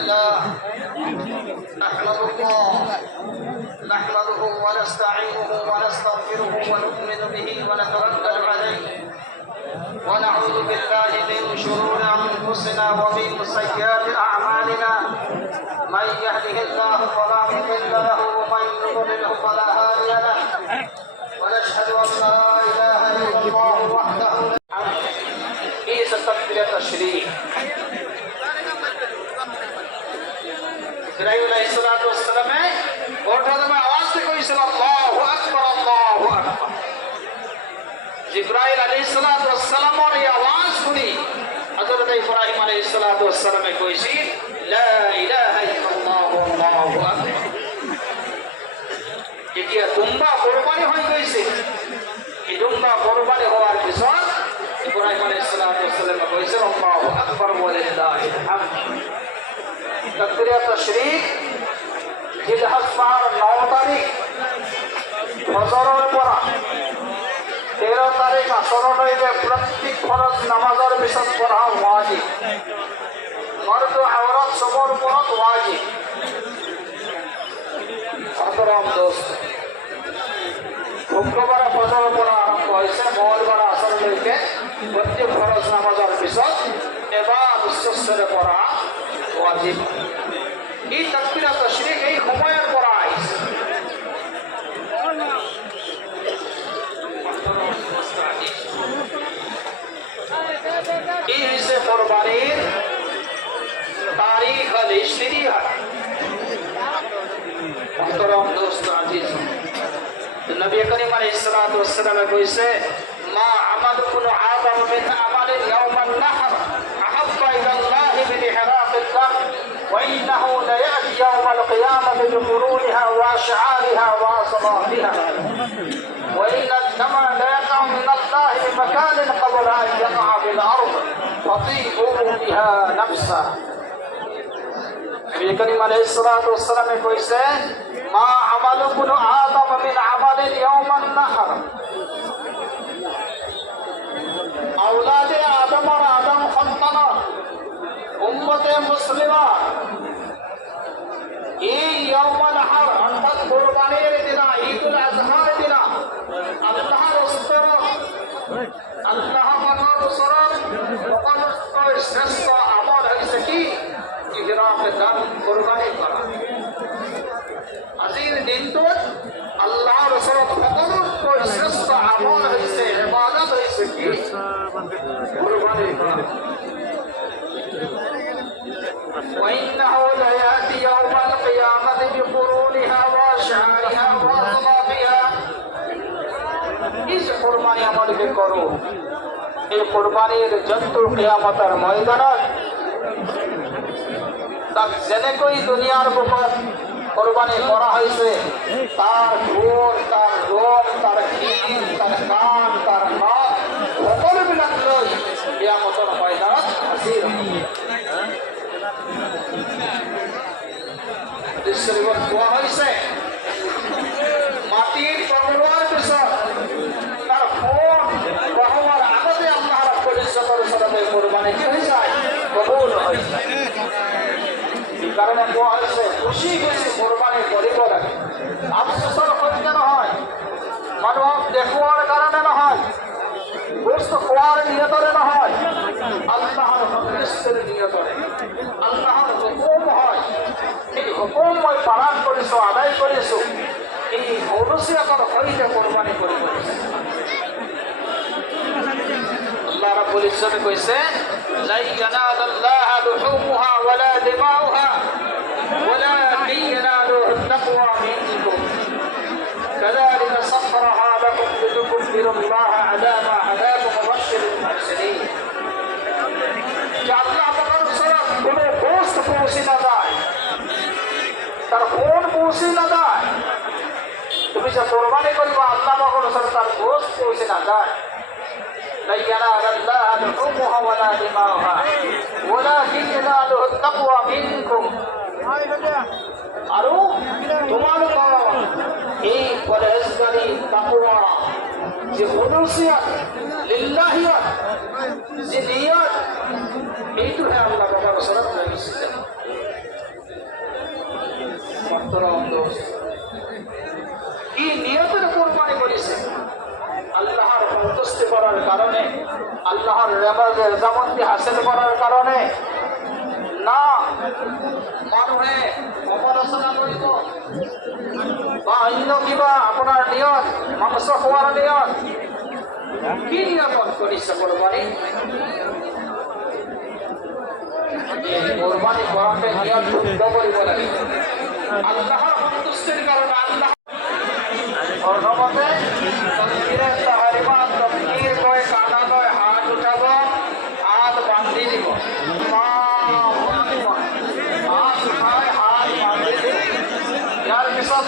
لله نحمده ونستعينه ونستغفره ونؤمن به ونتوكل عليه ونعوذ بالله من شرور أنفسنا ومن سيئات أعمالنا من يهده الله فلا مضل له ومن يضلل فلا هادي له ونشهد أن لا إله إلا الله وحده لا تكبيرة التشريق जिब्राइल अलैहिस्सलातु वस्सलाम ओठों में आवाज से कोई अल्लाहु अकबर जिब्राइल अलैहिस्सलातु वस्सलाम और ये आवाज सुनी हजरत इब्राहिम अलैहिस्सलातु वस्सलाम ने कोई सी ला इलाहा इल्लल्लाह अल्लाहु अकबर ये क्या दुम्बा कुर्बानी हो गई से ये दुम्बा कुर्बानी होवार पिছত इब्राहिम अलैहिस्सलातु वस्सलाम ने कोई सी अल्लाहु अकबर वलिल्लाहिल हम्द तकबीरत तशरीक जिलहज माह 9 तारीख ফজরের পর 13 তারিখ আসরের হইবে প্রত্যেক ফরজ নামাজের পিছত পড়া ওয়াজিব মর্দ আওরাত সবর পড়া ওয়াজিব আদরাম দোস্ত শুক্রবার ফজর পড়া আরম্ভ হয়েছে মঙ্গলবার আসর হইবে প্রত্যেক ফরজ নামাজের পিছত এবার উচ্চস্বরে পড়া ওয়াজিব এই তাকবীরাত তাশরীক এই সময়ের পর আইছে এই হইছে কুরবানির তারিখ আল ইশরিয়া মুহতারাম দোস্ত আজিজ নবী করিম আলাইহিস সালাতু ওয়াস সালাম কইছে মা আমালুকুন আযাম মিন আমালি ইয়াওমান নাহর আহাব্বা ইলাল্লাহ মিন ইহরাকিল দাম وإنه ليأتي يوم القيامة بقرونها وأشعارها وأصواتها وإن الدم ليقع من الله بمكان قبل أن يقع في الأرض فطيبوا بها نفسا النبي الكريم عليه الصلاة والسلام কইছে ما عمل ابن آدم من عمل يوم النحر أولاد آدم और आदम সন্তান উম্মতে মুসলিমা এই ইয়াউমুল নাহর অর্থাৎ কুরবানির দিন ঈদুল আযহার দিন আল্লাহর স্তর আল্লাহ পাকের সরল সকল শ্রেষ্ঠ আমল হইছে কি ইহরাম দান কুরবানি করা আজির দিনটোত আল্লাহর সরল সকল শ্রেষ্ঠ আমল হইছে ইবাদত হইছে কি কুরবানি করা وإنه ليأتي يوم القيامة بقرونها وأشعارها وأصواتها إذ قرباني عمل করো এই কুরবানির জন্তু কিয়ামতের ময়দানত তাক যেনেকৈ দুনিয়ার বুকত কুরবানি করা হয়েছে তার ঠোঁট তার রোম তার শিং তার কান তার নাক সকলবিলাক লৈ কিয়ামতের ময়দানত হাজির মাটির কবরের পিছত তার ফোন বহবার আগতে আল্লাহ রাব্বুল ইজ্জতের সাথে কুরবানি কি হয়ে যায় কবুল হয়ে যায় এই কারণে কোয়া হয়েছে খুশি খুশি কুরবানি করিব লাগে আফসোসের হইতে নহয় মানুষ দেখুয়ার কারণে নহয় গোস্ত খোয়ার নিয়তরে নহয় আল্লাহর সন্তুষ্টির নিয়তরে আল্লাহর হুকুম হয় এই হুকুম মই পালন কৰিছো আদায় কৰিছো এই অনুসিয়াকৰ সৈতে কুরবানি কৰিব আল্লাহ রাব্বুল ইজ্জত কৈছে লা ইয়ানালাল্লাহু লুহুমুহা ওয়ালা দিমাউহা ওয়ালাকিন ইয়ানালুহু তাকওয়া মিনকুম كذلك سخرها لكم لتكبروا الله على ما هداكم وبشر المحسنين আল্লাহ পাকের সরল কোনো গোশত পৌঁছে না যায় তার ফোন পৌঁছে না যায় তুমি যে কুরবানি করবা আল্লাহ পাকের সরল তার গোশত পৌঁছে না যায় لا ينال الله لحومها ولا دماؤها ولكن يناله التقوى منكم আৰু তোমালোকৰ এই পরহেজগারি তাকওয়া যে হুনুসিয়াত লিল্লাহিয়াত যে নিয়ত এইটো হে আল্লাহ বাবার সরল লাগিছে মোহতরম দোস্ত, কি নিয়তের কোরবানি করেছে? আল্লাহর সন্তুষ্টি করার কারণে, আল্লাহর রেজামন্দি হাসিল করার কারণে না, মানুহে সমালোচনা করিব বা অন্য কিবা আপোনাৰ নিয়ত মাংস খোৱাৰ নিয়ত, কি নিয়ত কৰিছে কোরবানি? কোরবানি কৰাতে নিয়ত শুদ্ধ কৰিব লাগিব আল্লাহৰ সন্তুষ্টিৰ কাৰণে। আল্লাহ প্রথমতে তকবীরের তাহরিমা, তকবীর কয় কানা কয় হাত উঠাব, হাত বান্ধি দিব, হাত উঠায় হাত বান্ধি দিব। ইয়ার পিছত